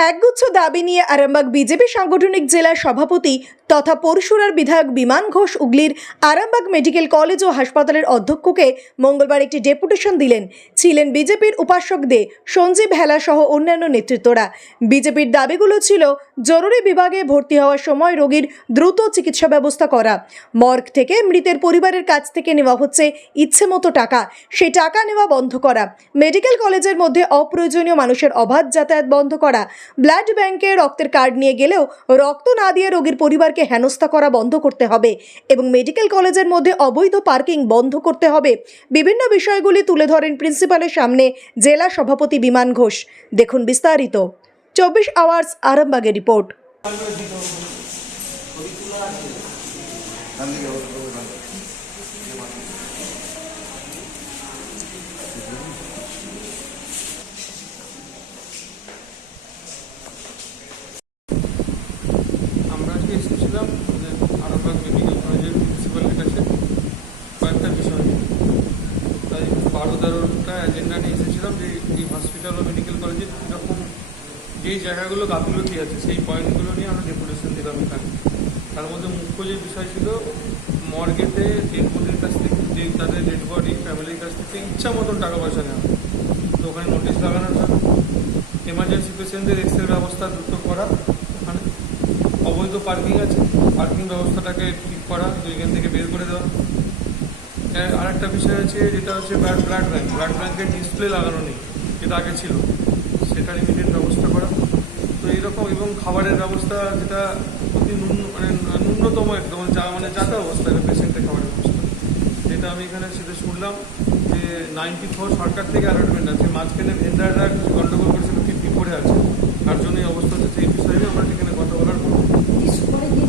একগুচ্ছ দাবি নিয়ে আরামবাগ বিজেপি সাংগঠনিক জেলা সভাপতি তথা পরশুরার বিধায়ক বিমান ঘোষ উগলির আরামবাগ মেডিকেল কলেজ ও হাসপাতালের অধ্যক্ষকে মঙ্গলবার একটি ডেপুটেশন দিলেন। ছিলেন বিজেপির উপাসক দে সঞ্জীব হেলা সহ অন্যান্য নেতৃত্বরা। বিজেপির দাবিগুলো ছিল, জরুরি বিভাগে ভর্তি হওয়ার সময় রোগীর দ্রুত চিকিৎসা ব্যবস্থা করা। মর্গ থেকে মৃতের পরিবারের কাছ থেকে নেওয়া হচ্ছে ইচ্ছে মতো টাকা। সেই টাকা নেওয়া বন্ধ করা। মেডিকেল কলেজের মধ্যে অপ্রয়োজনীয় মানুষের অবাধ যাতায়াত বন্ধ করা। ব্লাড ব্যাংকে রক্তের কার্ড নিয়ে গেলেও রক্ত না দিয়ে রোগীর পরিবারকে হেনস্থা করা বন্ধ করতে হবে এবং মেডিকেল কলেজের মধ্যে অবৈধ পার্কিং বন্ধ করতে হবে। বিভিন্ন বিষয়গুলি তুলে ধরেন প্রিন্সিপালের সামনে জেলা সভাপতি বিমান ঘোষ। দেখুন বিস্তারিত। চব্বিশ আওয়ার্স আরামবাগের রিপোর্ট আমরা আজকে এসেছিলাম আমাদের আরামবাগ মেডিকেল কলেজের প্রিন্সিপালের কাছে কয়েকটা বিষয়। তাই বারো তেরোটা এজেন্ডা নিয়ে এসেছিলাম যে এই হসপিটাল ও মেডিকেল কলেজে কীরকম যেই জায়গাগুলো গাফিলতি আছে, সেই পয়েন্টগুলো নিয়ে আমরা ডেপুটেশন দিলাম এখানে। তার মধ্যে মুখ্য যে বিষয় ছিল মর্গেতে ডেড বডির কাছ থেকে, যে তাদের ডেড বডি ফ্যামিলির কাছ থেকে ইচ্ছা মতন টাকা পয়সা নেওয়া তো ওখানে নোটিশ লাগানোর জন্য এমার্জেন্সি পেশেন্টদের এক্সের ব্যবস্থা দ্রুত করা। ওখানে অবৈধ পার্কিং আছে। পার্কিং ব্যবস্থাটাকে ঠিক করা এখান থেকে বের করে দেওয়া। আর একটা বিষয় আছে, যেটা হচ্ছে ব্লাড ব্লাড ব্যাঙ্ক ব্লাড ব্যাঙ্কের ডিসপ্লে লাগানো নেই, যেটা আগে ছিল। সেটার ইমিডিয়েট ব্যবস্থা করা। তো এইরকম এবং খাবারের ব্যবস্থা যেটা অতি মানে ন্যূনতম একদম, যা মানে যাতা অবস্থা এটা পেশেন্টের খাবারের ব্যবস্থা। যেটা আমি এখানে সেটা শুনলাম যে নাইনটি ফোর সরকার থেকে অ্যালটমেন্ট আছে, মাঝখানে ভেন্ডাররা কিছু গন্ডগোল করেছিল ফিফটি ফোরে আছে তার জন্য এই অবস্থা হচ্ছে সেই বিষয়ে নিয়ে আমরা এখানে কথা বলার করব স্কুলে গিয়ে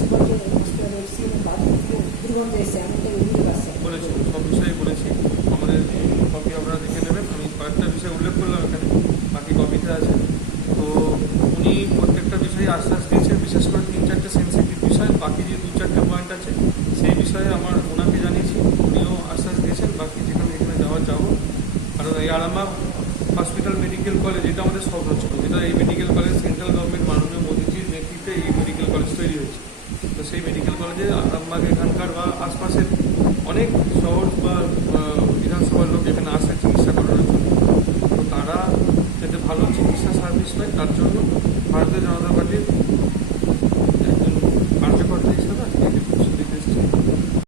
স্কুলে হসপিটালে এসে বাড়ি থেকে দুর্গন্ধ এসে আমাদের এমনি বাসে বলেছি সব বলেছি আমাদের কপি আপনারা দেখে নেবেন। আমি কয়েকটা বিষয় উল্লেখ করলাম এখানে, বাকি কপিতে আছে। তো উনি প্রত্যেকটা বিষয়ে আশ্বাস দিয়েছেন, বিশেষ করে তিন চারটে সেন্সিটিভ বিষয়, বাকি যে দু চারটে পয়েন্ট আছে, সেই বিষয়ে আমার ওনাকে জানিয়েছি। উনিও আশ্বাস দিয়েছেন, বাকি যেখানে এখানে যাওয়া যাব। কারণ এই আরামবাগ হসপিটাল মেডিকেল কলেজ এটা আমাদের স্বপ্ন ছিল। যেটা এই মেডিকেল কলেজ সেন্ট্রাল গভর্নমেন্ট মাননীয় মোদীজির নেতৃত্বে এই মেডিকেল কলেজ তৈরি হয়েছে। তো সেই মেডিকেল কলেজে আরামবাগ এখানকার বা আশপাশের অনেক